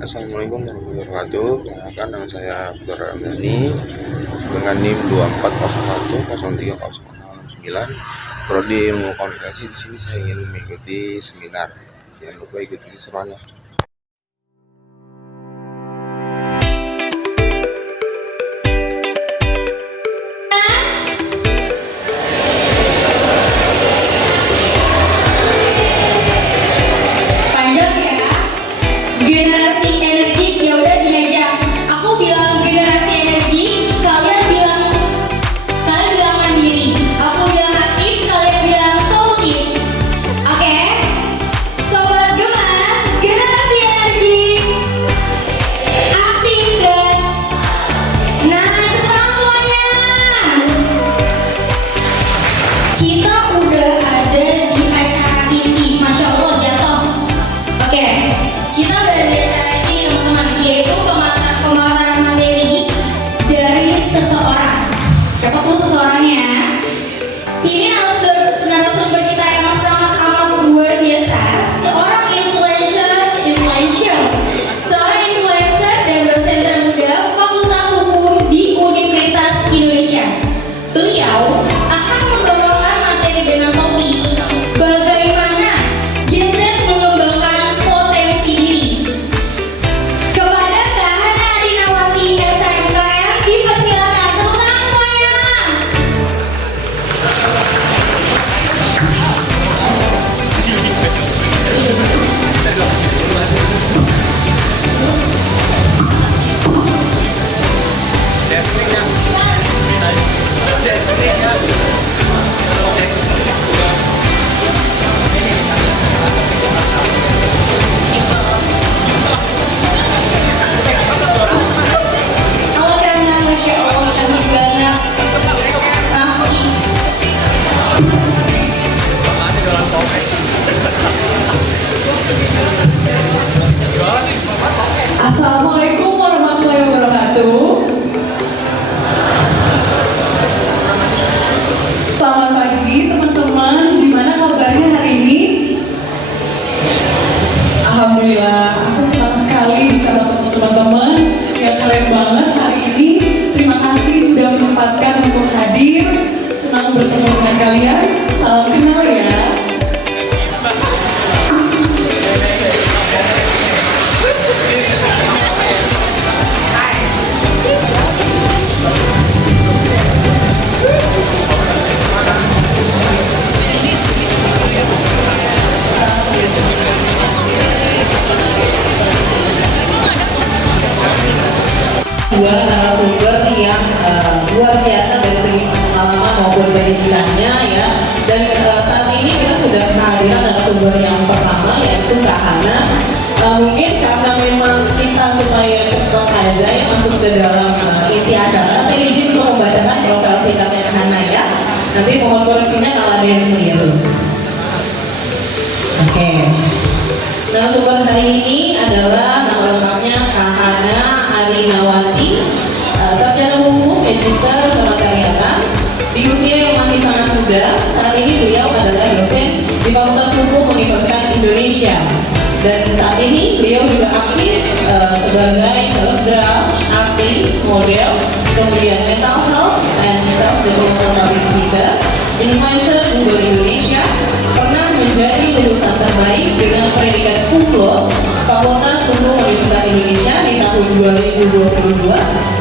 Assalamualaikum warahmatullahi wabarakatuh. Perkenalkan, nama saya Abdur Ramdhani dengan NIM 24010309. Prodi Ilmu Komunikasi. Di sini saya ingin mengikuti seminar. Jangan lupa ikuti semuanya. Generasi energi, ya udah gini aja. Aku bilang generasi energi, kalian bilang mandiri. Aku bilang aktif, kalian bilang solutif. Oke? Sobat Gemas, generasi energi, aktif dan nah sekarang semuanya. Kita udah ada di acara ini, Masya Allah jatuh. Oke. Kita udah ada acara ini teman-teman, yaitu pemaparan materi dari seseorang. Siapa tuh seseorangnya? Ini narasumber kita yang sangat amat luar biasa. Seorang influencer dan dosen termuda Fakultas Hukum di Universitas Indonesia. Beliau akan membawakan materi dengan topik bagaimana Gen Z mengembangkan potensi diri. Kepada Kak Hana Adinawati SMKM dipersilakan, tepuk tangan semuanya. Halo Kak, Masya Allah cantik banget. Assalamualaikum warahmatullahi wabarakatuh. Selamat pagi teman-teman, gimana kabarnya hari ini? Alhamdulillah, aku senang sekali bisa ketemu teman-teman yang keren banget hari ini. Terima kasih sudah menyempatkan untuk hadir. Senang bertemu dengan kalian. Salam kenal ya. Dua narasumber yang luar biasa dari segi pengalaman maupun pendidikannya ya. Dan saat ini kita sudah kehadiran narasumber yang pertama, yaitu Kak Hana. Mungkin karena memang kita supaya cepat aja ya masuk ke dalam inti acara, saya izin untuk membacakan profil singkatnya Kak Hana ya. Nanti mohon koreksinya kalau ada yang keliru. Oke. Narasumber hari ini adalah nama lengkapnya Kak Hana Adinawati, sarjana hukum, magister kemakariatan. Di usia yang masih sangat muda, saat ini beliau adalah dosen di Fakultas Hukum Universitas Indonesia. Dan saat ini beliau juga aktif sebagai selebgram, artis, model, kemudian mental health and self development public speaker, influencer Google Indonesia, pernah menjadi lulusan terbaik dengan predikat cum laude Fakultas Hukum Universitas Indonesia di tahun 2022,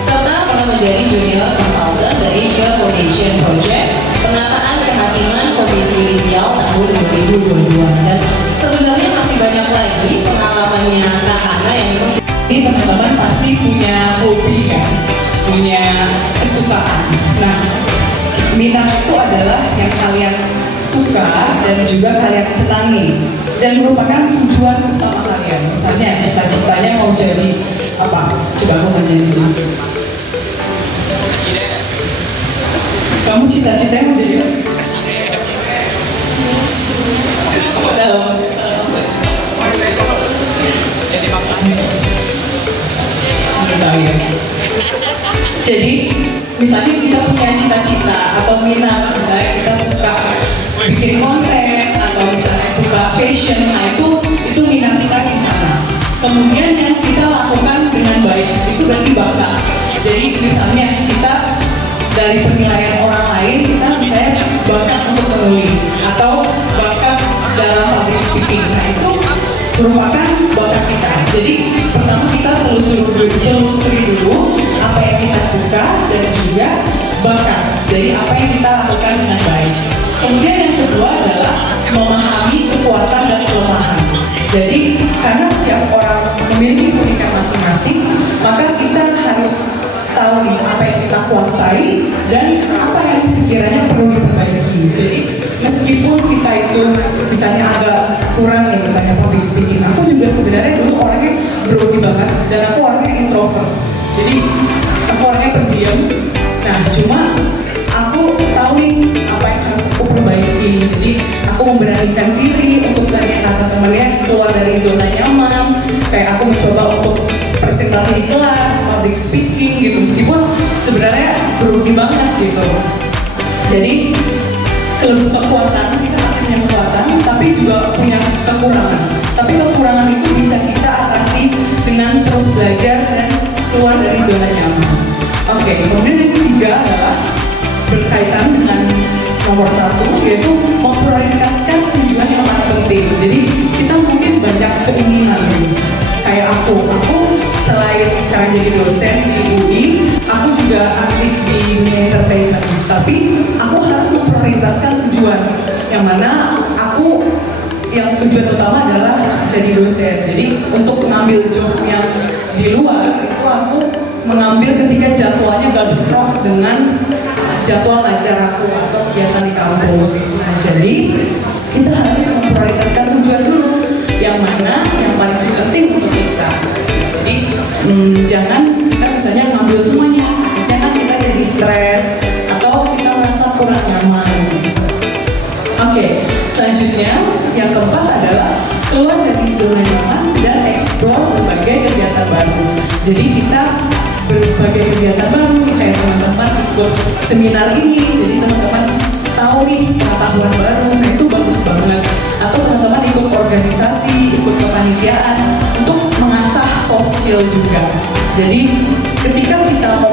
serta pernah menjadi junior consultant The Asia Foundation Project penataan kehakiman Komisi Yudisial tahun 2022. Dan sebenarnya masih banyak lagi pengalamannya Kak Hana yang Ini teman-teman pasti punya hobi kan, punya kesukaan. Nah, minat itu adalah yang kalian suka dan juga kalian senangi dan merupakan tujuan utama kalian. Misalnya cita-citanya mau jadi apa? Coba aku tanya di sini. Kamu cita-citanya mau jadi apa? Jadi misalnya kita punya cita-cita atau minat, misalnya kita suka bikin konten atau misalnya suka fashion, nah itu minat kita di sana. Kemudian yang kita bakat untuk menulis atau bakat dalam public speaking. Nah itu merupakan bakat kita. Jadi pertama kita telusuri dulu apa yang kita suka dan juga bakat. Jadi apa yang kita lakukan dengan baik. Kemudian yang kedua adalah memahami kekuatan dan kelemahan. Jadi karena setiap orang memiliki keunikan masing-masing, maka kita harus tahu nih apa yang kita kuasai dan apa yang sekiranya perlu diperbaiki. Jadi meskipun kita itu misalnya agak kurang nih, misalnya public speaking, aku juga sebenarnya dulu orangnya grogi banget dan aku orangnya introvert. Jadi aku orangnya pendiam. Nah cuma aku tahu nih apa yang harus aku perbaiki. Jadi aku memberanikan diri untuk tanya kata temannya keluar dari zona nyaman. Kayak aku mencoba untuk presentasi di kelas, public speaking gitu. Meskipun sebenarnya grogi banget gitu. Jadi kekuatan, kita pasti punya kekuatan, tapi juga punya kekurangan. Tapi kekurangan itu bisa kita atasi dengan terus belajar dan keluar dari zona nyaman. Oke, kemudian yang ketiga adalah berkaitan dengan nomor 1, yaitu memprioritaskan tujuan yang paling penting. Jadi kita mungkin banyak keinginan, kayak aku selain sekarang jadi dosen di UI, aku juga aktif di dunia entertainment. Tapi aku harus memprioritaskan tujuan, yang mana yang tujuan utama adalah jadi dosen. Jadi untuk mengambil job yang di luar itu aku mengambil ketika jadwalnya gak bentrok dengan jadwal ngajar aku atau kegiatan di kampus. Nah jadi kita harus memprioritaskan tujuan dulu, yang mana yang paling penting untuk kita. Jadi jangan kita misalnya ngambil semuanya, jangan kita jadi stres atau kita merasa kurang nyaman. Oke, selanjutnya yang keempat adalah keluar dari zona nyaman dan explore berbagai kegiatan baru. Jadi kita berbagai kegiatan baru, kayak teman-teman ikut seminar ini, jadi teman-teman tahu nih pengetahuan baru, nah itu bagus banget. Atau teman-teman ikut organisasi, ikut kepanitiaan untuk mengasah soft skill juga. Jadi ketika kita mau